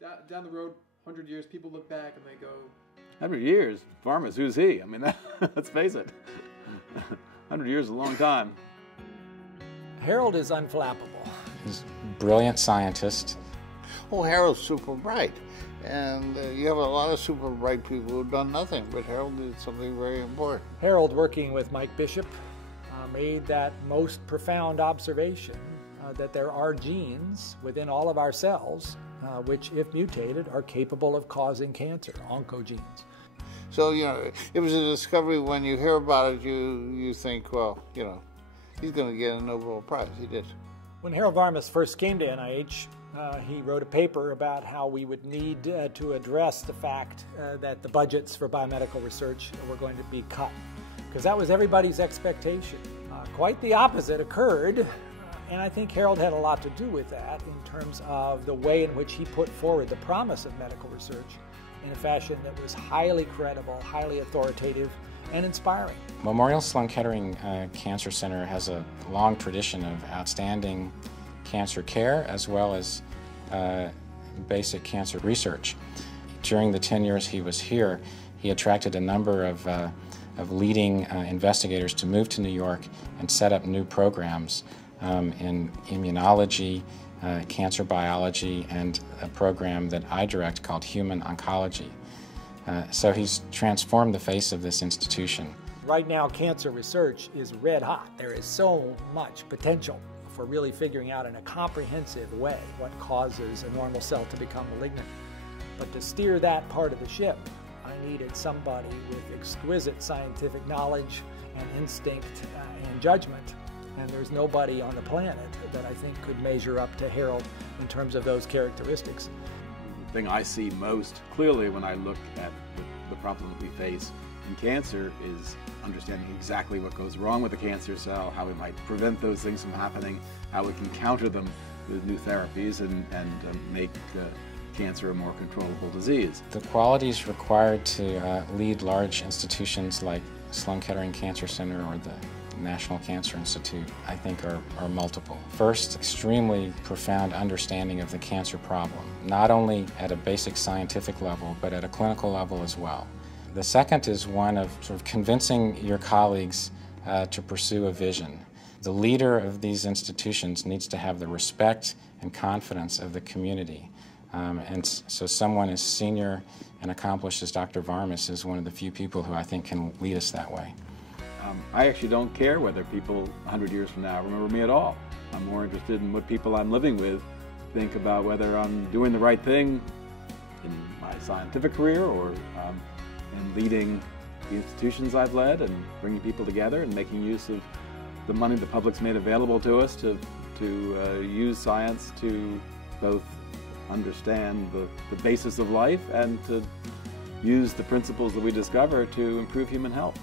down the road, 100 years, people look back and they go, 100 years? Varmus, who's he? I mean, let's face it. 100 years is a long time. Harold is unflappable. He's a brilliant scientist. Oh, Harold's super bright. And you have a lot of super bright people who've done nothing, but Harold did something very important. Harold, working with Mike Bishop, made that most profound observation that there are genes within all of our cells which, if mutated, are capable of causing cancer, oncogenes. So, you know, it was a discovery. When you hear about it, you think, well, you know, he's going to get a Nobel Prize. He did. When Harold Varmus first came to NIH, he wrote a paper about how we would need to address the fact that the budgets for biomedical research were going to be cut, because that was everybody's expectation. Quite the opposite occurred, and I think Harold had a lot to do with that in terms of the way in which he put forward the promise of medical research in a fashion that was highly credible, highly authoritative, and inspiring. Memorial Sloan Kettering Cancer Center has a long tradition of outstanding cancer care as well as basic cancer research. During the 10 years he was here, he attracted a number of leading investigators to move to New York and set up new programs in immunology, cancer biology, and a program that I direct called Human Oncology. So he's transformed the face of this institution. Right now, cancer research is red hot. There is so much potential for really figuring out in a comprehensive way what causes a normal cell to become malignant. But to steer that part of the ship, I needed somebody with exquisite scientific knowledge and instinct and judgment. And there's nobody on the planet that I think could measure up to Harold in terms of those characteristics. The thing I see most clearly when I look at the problem that we face in cancer is understanding exactly what goes wrong with the cancer cell, how we might prevent those things from happening, how we can counter them with new therapies and make cancer a more controllable disease. The qualities required to lead large institutions like Sloan Kettering Cancer Center or the National Cancer Institute, I think, are multiple. First, extremely profound understanding of the cancer problem, not only at a basic scientific level, but at a clinical level as well. The second is one of sort of convincing your colleagues to pursue a vision. The leader of these institutions needs to have the respect and confidence of the community. And so someone as senior and accomplished as Dr. Varmus is one of the few people who I think can lead us that way. I actually don't care whether people 100 years from now remember me at all. I'm more interested in what people I'm living with think about whether I'm doing the right thing in my scientific career or in leading the institutions I've led and bringing people together and making use of the money the public's made available to us to use science to both understand the basis of life and to use the principles that we discover to improve human health.